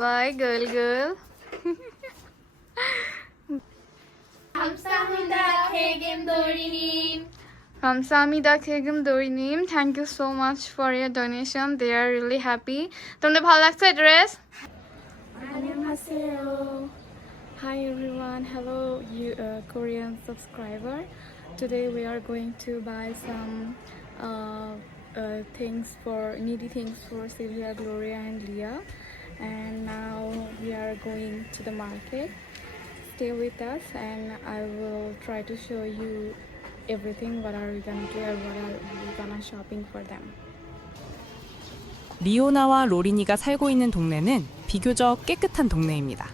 Bye, girl. 감사합니다, 개겜돌이님. 감사합니다, 개금도리님. Thank you so much for your donation. They are really happy. তোমাদের ভালো লাগছে dress? 안녕하세요. Hi everyone. Hello, you Korean subscriber. Today we are going to buy some needy things for Sylvia, Gloria, and Leah. And now we are going to the market. Stay with us, and I will try to show you everything. What are we gonna do, and what are we gonna shopping for them. 리오나와 로린이가 살고 있는 동네는 비교적 깨끗한 동네입니다.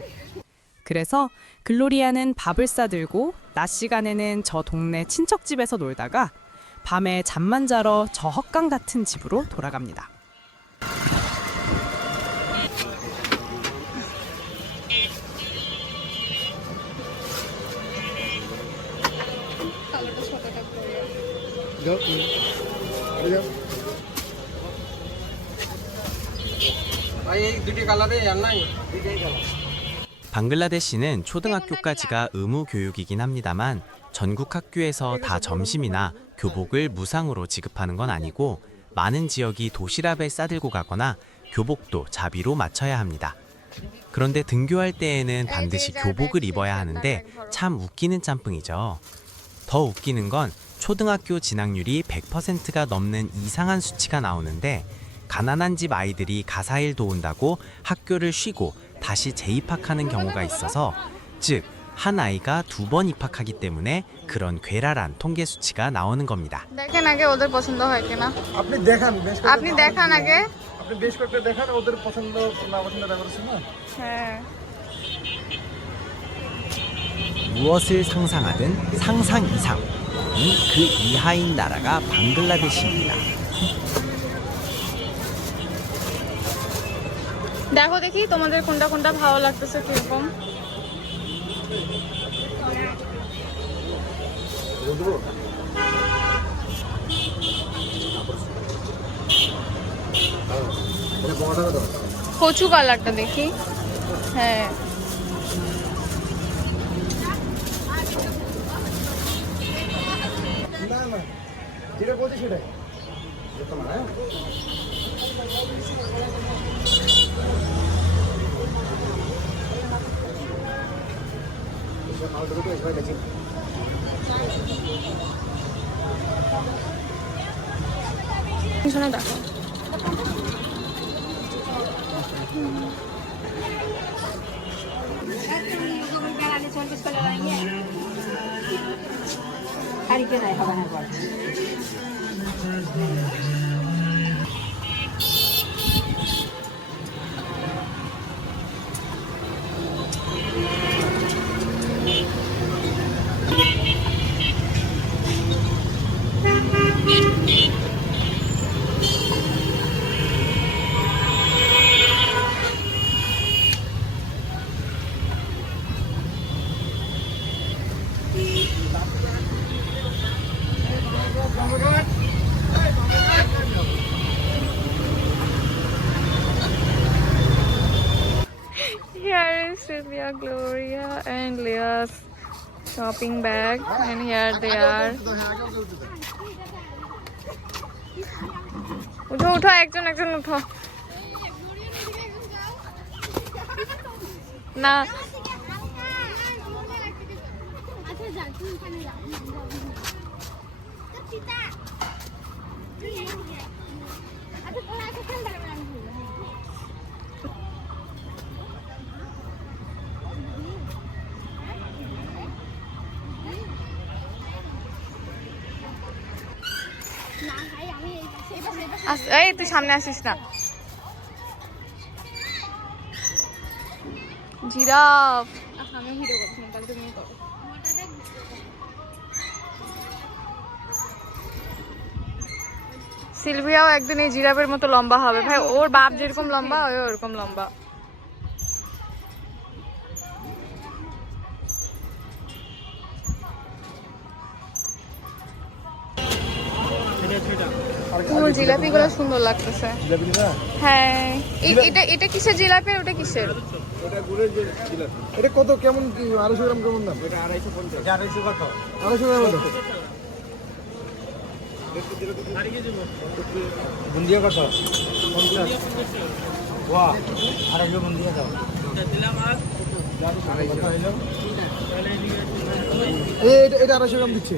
그래서 글로리아는 밥을 싸들고 낮 시간에는 저 동네 친척집에서 놀다가 밤에 잠만 자러 저 헛강 같은 집으로 돌아갑니다. 방글라데시는 초등학교까지가 의무 교육이긴 합니다만 전국 학교에서 다 점심이나 교복을 무상으로 지급하는 건 아니고 많은 지역이 도시락을 싸들고 가거나 교복도 자비로 맞춰야 합니다. 그런데 등교할 때에는 반드시 교복을 입어야 하는데 참 웃기는 짬뽕이죠. 더 웃기는 건 초등학교 진학률이 100%가 넘는 이상한 수치가 나오는데 가난한 집 아이들이 가사일 도운다고 학교를 쉬고 다시 재입학하는 경우가 있어서 즉 한 아이가 2번 입학하기 때문에 그런 괴랄한 통계 수치가 나오는 겁니다. দেখেন আগে ওদের পছন্দ হয় কিনা আপনি দেখান আপনি দেখান আগে আপনি বেশ কয়েকটা দেখান ওদের পছন্দ না পছন্দ ব্যাপার আছে না হ্যাঁ 무엇을 상상하든 상상 이상 아니 그 이하인 나라가 방글라데시입니다. দেখো দেখি তোমাদের কোনটা কোনটা ভালো লাগতেছে কিরকম কচু কালারটা দেখি হ্যাঁ না না যেটা বলছি সেটাই তোমার হ্যাঁ শোনা দেখো Here is Sylvia, Gloria, and Leah's shopping bag, and here they are. উঠো উঠো একজন একজন উঠো না এই তুই সামনে আসিস না জিরাফ আমি হিরো করছিলাম তাহলে তুমি করো সিলভিয়াও একদিন এই জিরাফের মতো লম্বা হবে ভাই ওর বাপ যেরকম লম্বা ও ওরকম লম্বা জিলাপিগুলো সুন্দর লাগতেছে। জিলাপি নিবা? হ্যাঁ, এটা কিসের জিলাপি আর ওটা কিসের? এটা গুড়ের যে জিলাপি। এটা কত কেমন কি 250 গ্রাম কেমন দাম? এটা 250। 250 কত? 250 গ্রাম কত? বুন্দিয়া কত? 50। বাহ, 250 বুন্দিয়া দাও। দিলাম আর 250 এটা 250 গ্রাম দিচ্ছে।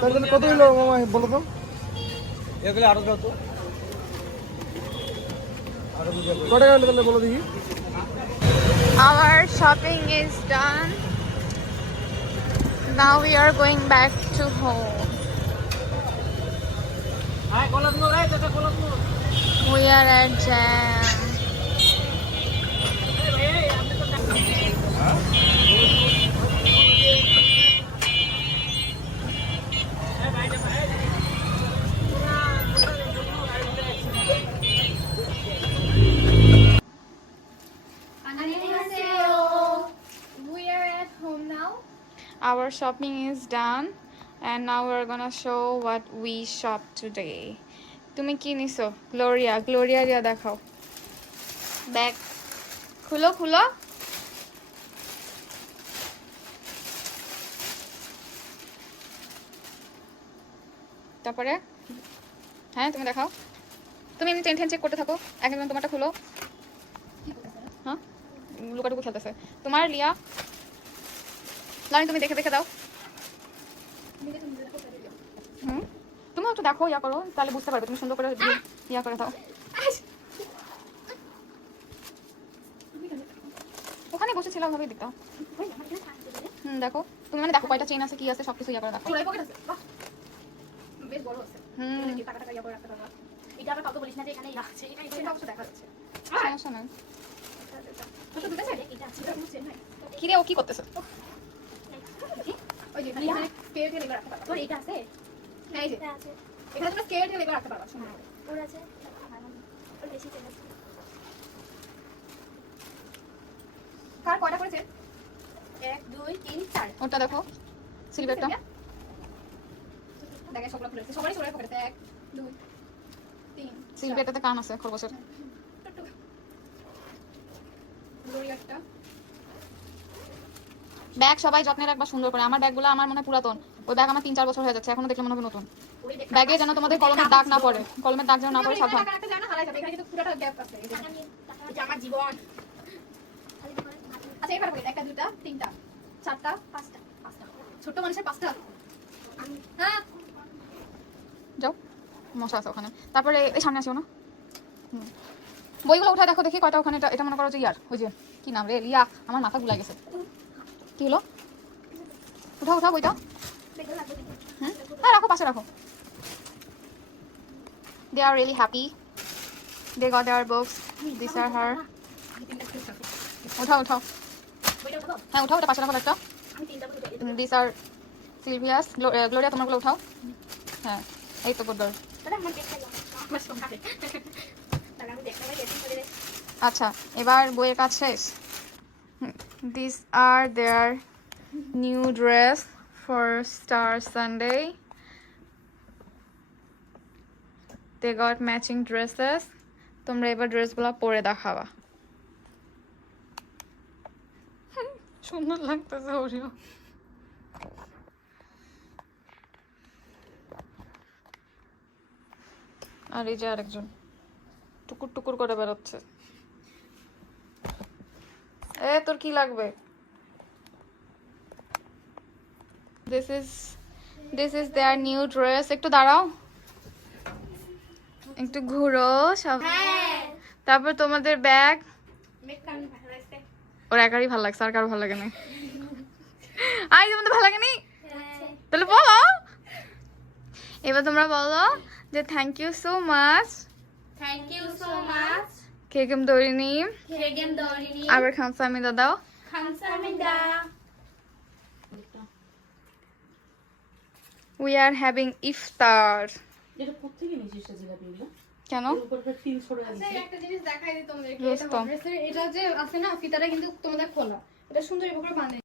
তাহলে কত হলো মামা বলো তো? এগুলো আরো দাও তো। কত টাকা হলো তাহলে বলো দেখি? Our shopping is done. Now we are going back to home. We are at Jam. We are at home now. Our shopping is done and now we're gonna show what we shopped today. তুমি কি নিছো? Gloria দিয়া দেখাও। Bag খুলো। তারপরে হ্যাঁ তুমি দেখাও। তুমি এমনি টেন চেক করতে থাকো, একজন তোমারটা খুলো। হ্যাঁ লুকাটুকু খেলতেছে তোমার লিয়া। লাইন তুমি দেখে দাও। তুমি একটু দেখো, ইয়া করো, তাহলে বুঝতে পারবে। তুমি সুন্দর করে ইয়া করে দাও। ওখানে বসেছিল ওভাবেই দেখো। দেখো তুমি মানে দেখো কয়টা চেইন আছে, কি আছে, সবকিছু ইয়া করে দেখো। বেশ বড় আছে। টাকা ইয়া করে রাখতে পারবা। এটা আবার কত বলিস না যে এখানেই আছে। এটা অবশ্য দেখা যাচ্ছে। সমস্যা নাই। তো দুটো সাইডে এটা আছে। এটা বুঝছেন ভাই। কি রে ও কি করতেছে? ওই যে এখানে স্কেল দিয়ে লেগে রাখতে পারবা। তোর এটা আছে? হ্যাঁ এই যে আছে। এখানে তুমি স্কেল দিয়ে লেগে রাখতে পারবা। ওর আছে। ওর বেশি চেন আছে। কার কয়টা করেছে? 1 2 3 4। ওটা দেখো সিলভারটা। দেখে সবগুলো খুলেছে। সবারই সরে পকেটে 1 2 3 সিলভারটাতে কান আছে খরগোশের। গ্লোরিয়াটা ব্যাগ সবাই যত্নে রাখবা সুন্দর করে। আমার ব্যাগগুলো আমার মনে হয় পুরাতন। ওই ব্যাগ আমার 3-4 বছর হয়ে যাচ্ছে, এখনো দেখলে মনে হবে নতুন। ব্যাগে যেন তোমাদের কলমের দাগ না পড়ে, কলমের দাগ যেন না পড়ে সাবধান। টাকা রাখতে জানা হারাই যাবে। এখানে কিন্তু পুরোটা গ্যাপ আছে। এই যে এটা আমার জীবন। আচ্ছা এবার বলি 1 2 3 4 5টা ছোট মানুষের 5টা। হ্যাঁ যাও, মশা আছে ওখানে। তারপরে এই সামনে আসিও না। বইগুলো উঠায় দেখো দেখি কয়টা ওখানে। এটা মনে করো যে ইয়ার ওই যে কি নাম রে, লিয়া। আমার মাথা গুলাই গেছে। কি হলো? উঠাও বইটা। হ্যাঁ রাখো, পাশে রাখো। They are really happy. They got their books. These are her. উঠাও হ্যাঁ উঠাও, এটা পাশে রাখো একটা। These are Sylvia's. Gloria তোমারগুলো উঠাও। হ্যাঁ এই তো গুড গার্ল। আচ্ছা এবার বইয়ের কাজ শেষ। These are their new dress for Star Sunday. They got matching dresses. তোমরা এবার ড্রেসগুলো পরে দেখাবা। সুন্দর লাগতেছে ওরিও। আর এই যে আরেকজন টুকুর করে বেরোচ্ছে। তোর কি লাগবে? This is their new dress. একটু দাঁড়াও, একটু ঘুরো সব। তারপর তোমাদের ব্যাগ। ওর একারই ভালো লাগছে, আর কারো ভালো লাগে না। আই তোমাদের ভালো লাগেনি? তাহলে বলো। এবার তোমরা বলো যে thank you so much. Thank you so much. কেকেম দৌড়িনি Kegem Dorini. আবার খামসামিদা দাও। Kamsahamnida. We are having iftar. যেটা কোত্থেকে নিয়েছিস জিলাপিগুলো? কেন? উপরটা তিল ছড়ে আচ্ছা একটা জিনিস দেখাই দিই তোমাদেরকে। রোস্তম। এটা যে আছে না ফিতাটা কিন্তু তোমাদের খোলা। এটা সুন্দর এভাবে বাঁধে।